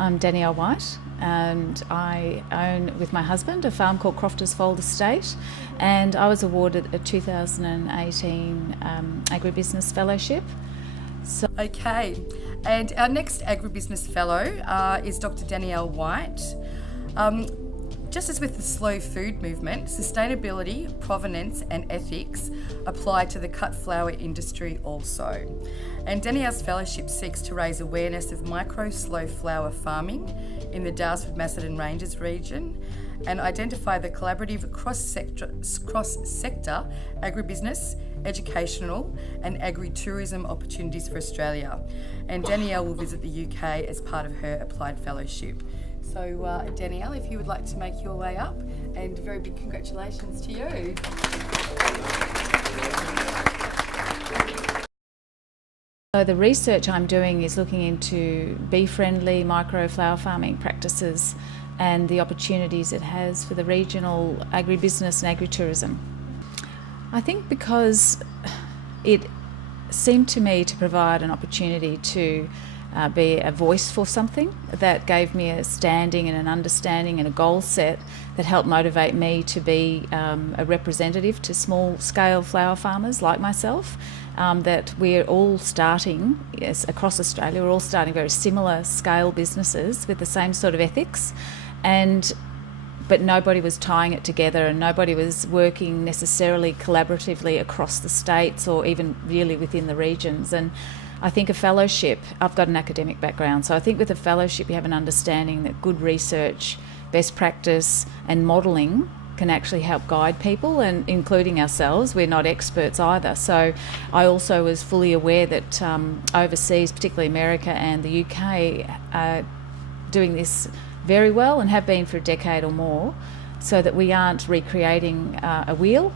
I'm Danielle White, and I own with my husband a farm called Crofters Fold Estate, and I was awarded a 2018 agribusiness fellowship. Okay, and our next agribusiness fellow is Dr. Danielle White. Just as with the slow food movement, sustainability, provenance and ethics apply to the cut flour industry also. And Danielle's fellowship seeks to raise awareness of micro-slow flour farming in the Daresford-Macedon Ranges region and identify the collaborative cross-sector agribusiness, educational and agritourism opportunities for Australia. And Danielle will visit the UK as part of her applied fellowship. So Danielle, if you would like to make your way up, and very big congratulations to you. So the research I'm doing is looking into bee-friendly micro flower farming practices and the opportunities it has for the regional agribusiness and agritourism. I think because it seemed to me to provide an opportunity to be a voice for something that gave me a standing and an understanding and a goal set that helped motivate me to be a representative to small-scale flower farmers like myself, that we're all starting, yes, across Australia, we're all starting very similar scale businesses with the same sort of ethics, but nobody was tying it together and nobody was working necessarily collaboratively across the states or even really within the regions. And I think a fellowship, I've got an academic background, so I think with a fellowship you have an understanding that good research, best practice and modelling can actually help guide people, and including ourselves. We're not experts either. So I also was fully aware that overseas, particularly America and the UK, are doing this very well and have been for a decade or more, so that we aren't recreating a wheel,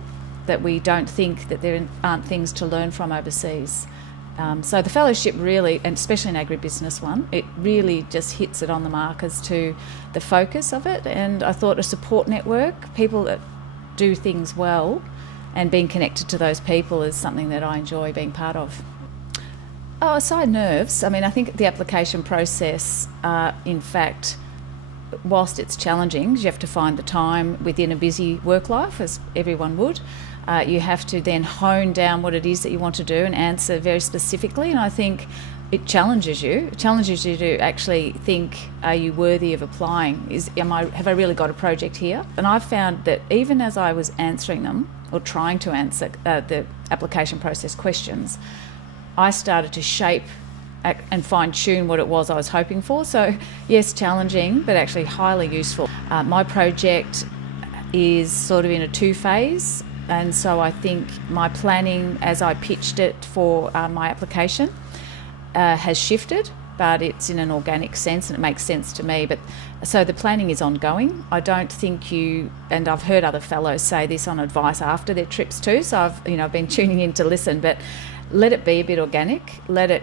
that we don't think that there aren't things to learn from overseas. So the fellowship really, and especially an agribusiness one, it really just hits it on the mark as to the focus of it. And I thought a support network, people that do things well, and being connected to those people is something that I enjoy being part of. Oh, aside nerves, I mean, I think the application process, in fact, whilst it's challenging, you have to find the time within a busy work life, as everyone would. You have to then hone down what it is that you want to do and answer very specifically. And I think it challenges you. It challenges you to actually think, are you worthy of applying? Have I really got a project here? And I've found that even as I was answering them, or trying to answer the application process questions, I started to shape and fine-tune what it was I was hoping for. So yes, challenging, but actually highly useful. My project is sort of in a two-phase, and so I think my planning as I pitched it for my application has shifted, but it's in an organic sense and it makes sense to me. But so the planning is ongoing. I don't think and I've heard other fellows say this on advice after their trips too, so I've been tuning in to listen, but let it be a bit organic. Let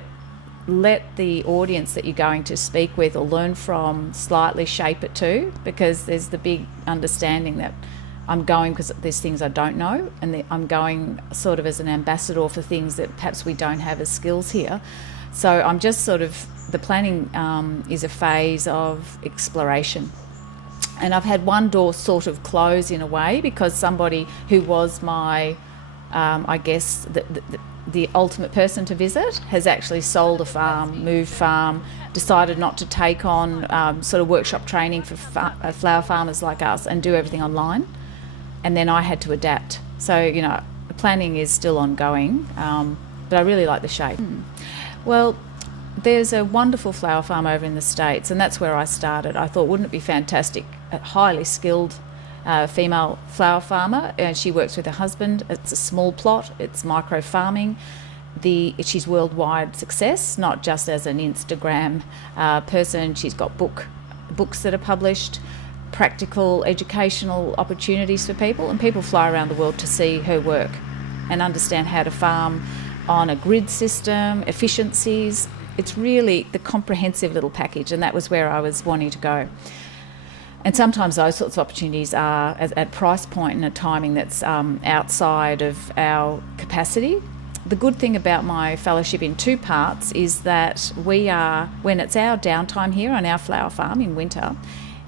the audience that you're going to speak with or learn from slightly shape it too, because there's the big understanding that I'm going because there's things I don't know, and I'm going sort of as an ambassador for things that perhaps we don't have as skills here. So I'm just the planning is a phase of exploration. And I've had one door sort of close in a way, because somebody who was my, I guess, the ultimate person to visit has actually sold a farm, moved farm, decided not to take on sort of workshop training for flower farmers like us and do everything online. And then I had to adapt. So, the planning is still ongoing, but I really like the shape. Well, there's a wonderful flower farm over in the States, and that's where I started. I thought, wouldn't it be fantastic, a highly skilled female flower farmer, and she works with her husband. It's a small plot, it's micro farming. She's worldwide success, not just as an Instagram person. She's got books that are published, practical educational opportunities for people, and people fly around the world to see her work and understand how to farm on a grid system, efficiencies. It's really the comprehensive little package, and that was where I was wanting to go. And sometimes those sorts of opportunities are at price point and a timing that's outside of our capacity. The good thing about my fellowship in two parts is that when it's our downtime here on our flower farm in winter,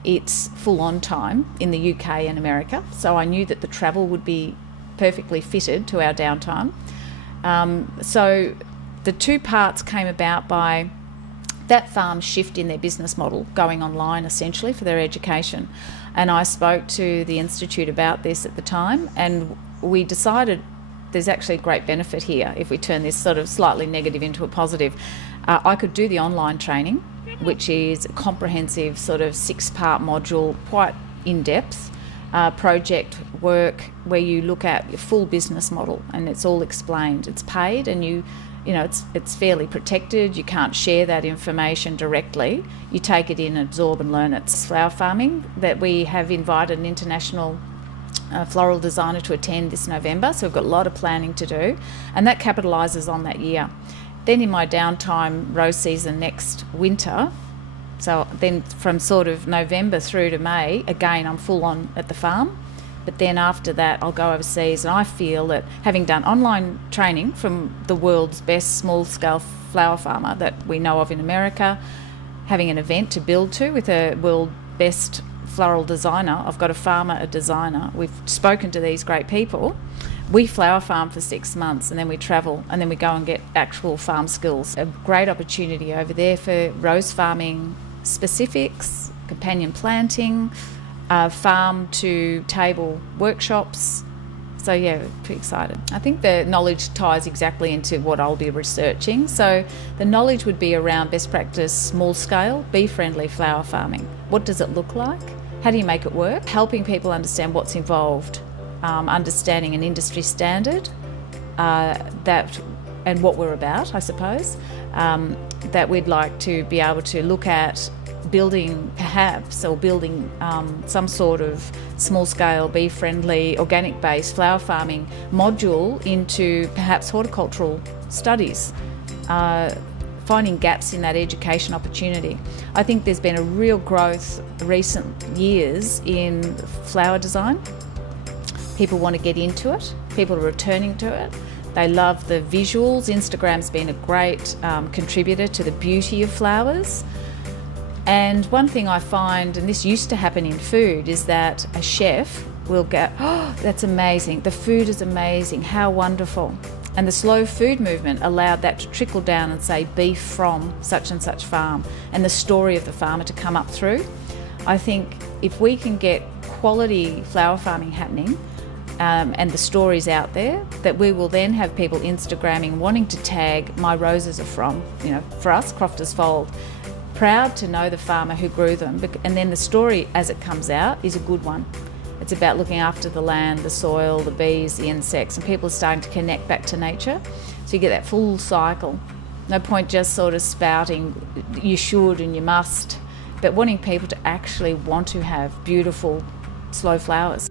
it's full on time in the UK and America. So I knew that the travel would be perfectly fitted to our downtime. So the two parts came about by that farm shift in their business model, going online essentially for their education. And I spoke to the Institute about this at the time, and we decided there's actually a great benefit here if we turn this sort of slightly negative into a positive. I could do the online training, which is a comprehensive sort of 6-part module, quite in-depth project work where you look at your full business model and it's all explained. It's paid, and you know it's fairly protected. You can't share that information directly. You take it in, absorb and learn it. It's flower farming that we have invited an international floral designer to attend this November, so we've got a lot of planning to do, and that capitalises on that year. Then in my downtime rose season next winter, so then from sort of November through to May, again I'm full on at the farm, but then after that I'll go overseas, and I feel that having done online training from the world's best small-scale flower farmer that we know of in America, having an event to build to with a world best floral designer, I've got a farmer, a designer, we've spoken to these great people. We flower farm for 6 months and then we travel and then we go and get actual farm skills. A great opportunity over there for rose farming specifics, companion planting, farm to table workshops. So yeah, pretty excited. I think the knowledge ties exactly into what I'll be researching. So the knowledge would be around best practice, small scale, bee-friendly flower farming. What does it look like? How do you make it work? Helping people understand what's involved, understanding an industry standard, and what we're about, I suppose, that we'd like to be able to look at building some sort of small-scale, bee-friendly, organic-based flower farming module into perhaps horticultural studies, finding gaps in that education opportunity. I think there's been a real growth recent years in flower design. People want to get into it. People are returning to it. They love the visuals. Instagram's been a great contributor to the beauty of flowers. And one thing I find, and this used to happen in food, is that a chef will go, "Oh, that's amazing. The food is amazing. How wonderful." And the slow food movement allowed that to trickle down and say beef from such and such farm, and the story of the farmer to come up through. I think if we can get quality flower farming happening, and the stories out there, that we will then have people Instagramming, wanting to tag "my roses are from," for us, Crofters Fold, proud to know the farmer who grew them. And then the story as it comes out is a good one. It's about looking after the land, the soil, the bees, the insects, and people are starting to connect back to nature. So you get that full cycle. No point just sort of spouting you should and you must, but wanting people to actually want to have beautiful, slow flowers.